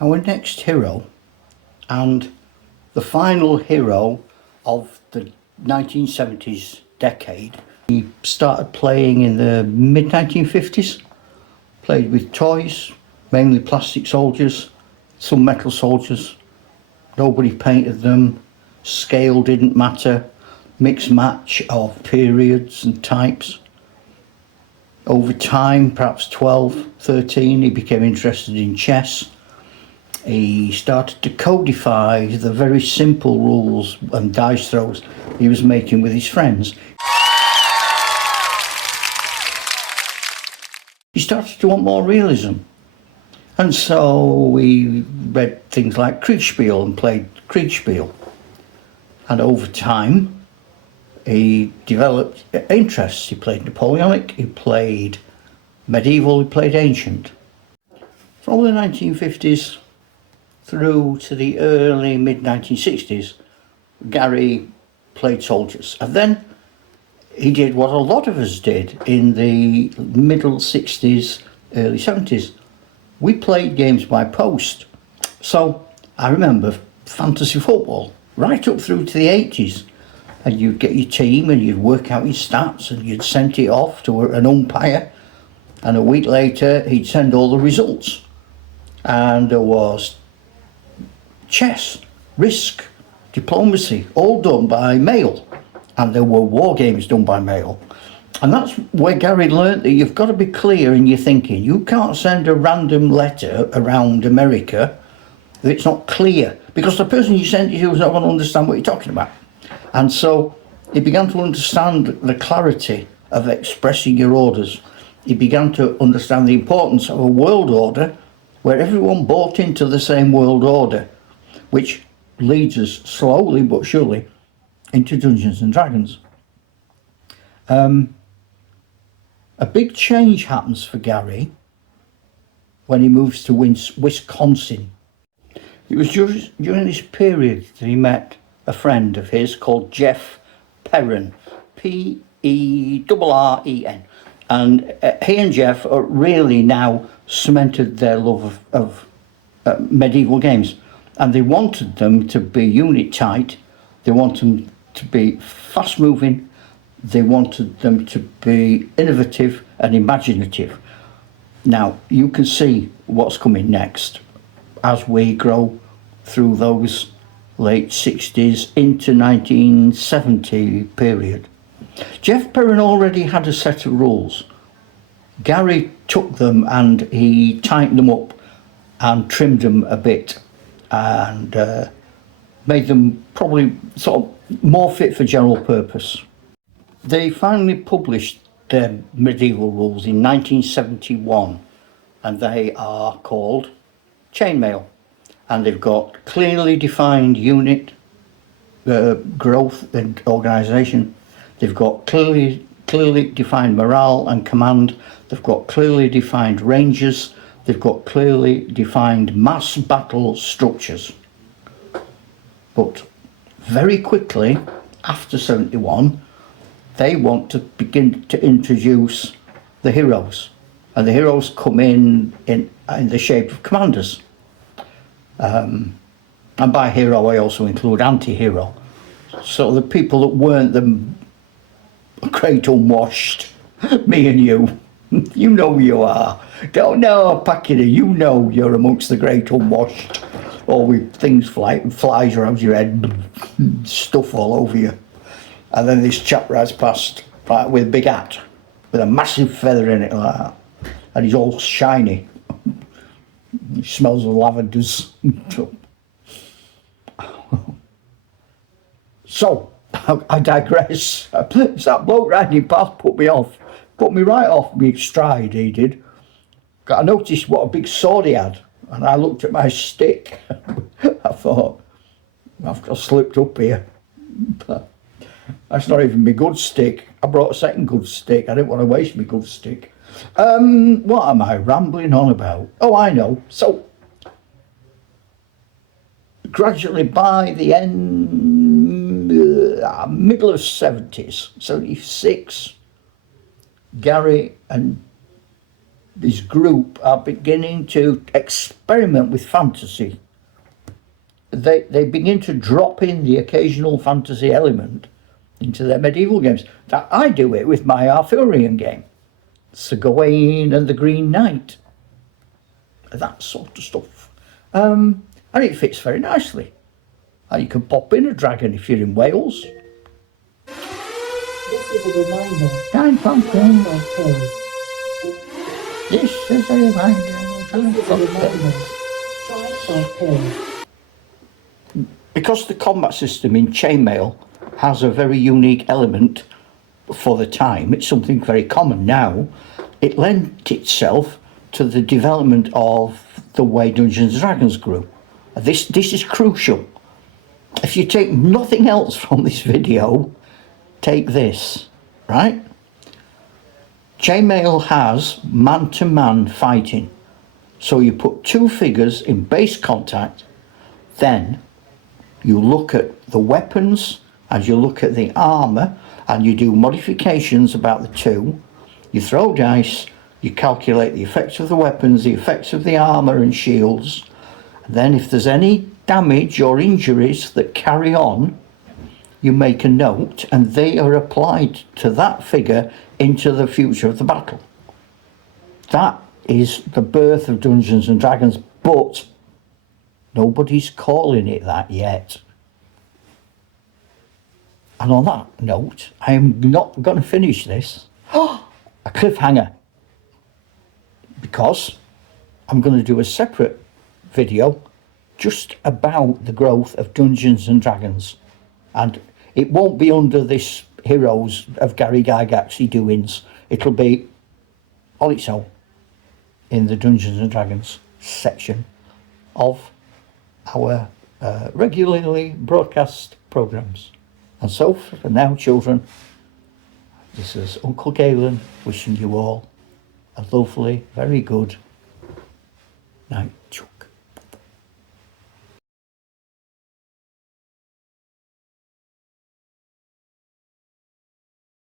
our next hero and the final hero of the 1970s decade. He started playing in the mid-1950s, played with toys, mainly plastic soldiers, some metal soldiers. Nobody painted them, scale didn't matter, mixed match of periods and types. Over time, perhaps 12, 13, he became interested in chess. He started to codify the very simple rules and dice throws he was making with his friends. He started to want more realism. And so we read things like Kriegspiel and played Kriegspiel. And over time, he developed interests. He played Napoleonic, he played medieval, he played ancient. From the 1950s through to the early mid-1960s, Gary played soldiers. And then he did what a lot of us did in the middle 60s, early 70s. We played games by post. So I remember fantasy football right up through to the 80s. And you'd get your team and you'd work out your stats and you'd send it off to an umpire. And a week later, he'd send all the results. And there was chess, Risk, diplomacy, all done by mail. And there were war games done by mail. And that's where Gary learnt that you've got to be clear in your thinking. You can't send a random letter around America if it's not clear, because the person you send it to is not going to understand what you're talking about. And so he began to understand the clarity of expressing your orders. He began to understand the importance of a world order where everyone bought into the same world order, which leads us slowly but surely into Dungeons and Dragons. A big change happens for Gary when he moves to Wisconsin. It was during this period that he met a friend of his called Jeff Perren, P-E-R-R-E-N. And he and Jeff are really now cemented their love of medieval games. And they wanted them to be unit tight, they wanted them to be fast moving, they wanted them to be innovative and imaginative. Now, you can see what's coming next as we grow through those late 60s into 1970 period. Jeff Perren already had a set of rules. Gary took them and he tightened them up and trimmed them a bit and made them probably sort of more fit for general purpose. They finally published their medieval rules in 1971 and they are called Chainmail. And they've got clearly defined unit, growth and organisation. They've got clearly defined morale and command. They've got clearly defined ranges. They've got clearly defined mass battle structures. But very quickly, after 71, they want to begin to introduce the heroes. And the heroes come in the shape of commanders. And by hero I also include anti-hero. So the people that weren't the great unwashed, me and you, you know you are. Don't know, Packina, you know you're amongst the great unwashed. All with things flies around your head, stuff all over you. And then this chap rides past like, with a big hat, with a massive feather in it like that. And he's all shiny. He smells of lavenders. So, I digress. That bloke riding past put me right off my stride, he did. I noticed what a big sword he had, and I looked at my stick. I thought, I've slipped up here. That's not even my good stick. I brought a second good stick. I didn't want to waste my good stick. What am I rambling on about? Oh, I know. So, gradually by the middle of 70s, 76, Gary and this group are beginning to experiment with fantasy. They begin to drop in the occasional fantasy element into their medieval games. That I do it with my Arthurian game, Sir Gawain and the Green Knight, that sort of stuff, and it fits very nicely. And you can pop in a dragon if you're in Wales. This is a reminder. £9 pills. This is a reminder. This is a reminder. Try 5 pills. Because the combat system in chainmail has a very unique element for the time, it's something very common now, it lent itself to the development of the way Dungeons and Dragons grew. This is crucial. If you take nothing else from this video, take this, right? Chainmail has man-to-man fighting. So you put 2 figures in base contact, then you look at the weapons and you look at the armour and you do modifications about the 2. You throw dice, you calculate the effects of the weapons, the effects of the armour and shields. And then if there's any damage or injuries that carry on, you make a note and they are applied to that figure into the future of the battle. That is the birth of Dungeons and Dragons, but nobody's calling it that yet. And on that note, I am not going to finish this. A cliffhanger. Because I'm going to do a separate video just about the growth of Dungeons and Dragons. And it won't be under this Heroes of Gary Gygax doings. It'll be on its own in the Dungeons and Dragons section of our regularly broadcast programmes. And so for now, children, this is Uncle Galen wishing you all a lovely, very good night.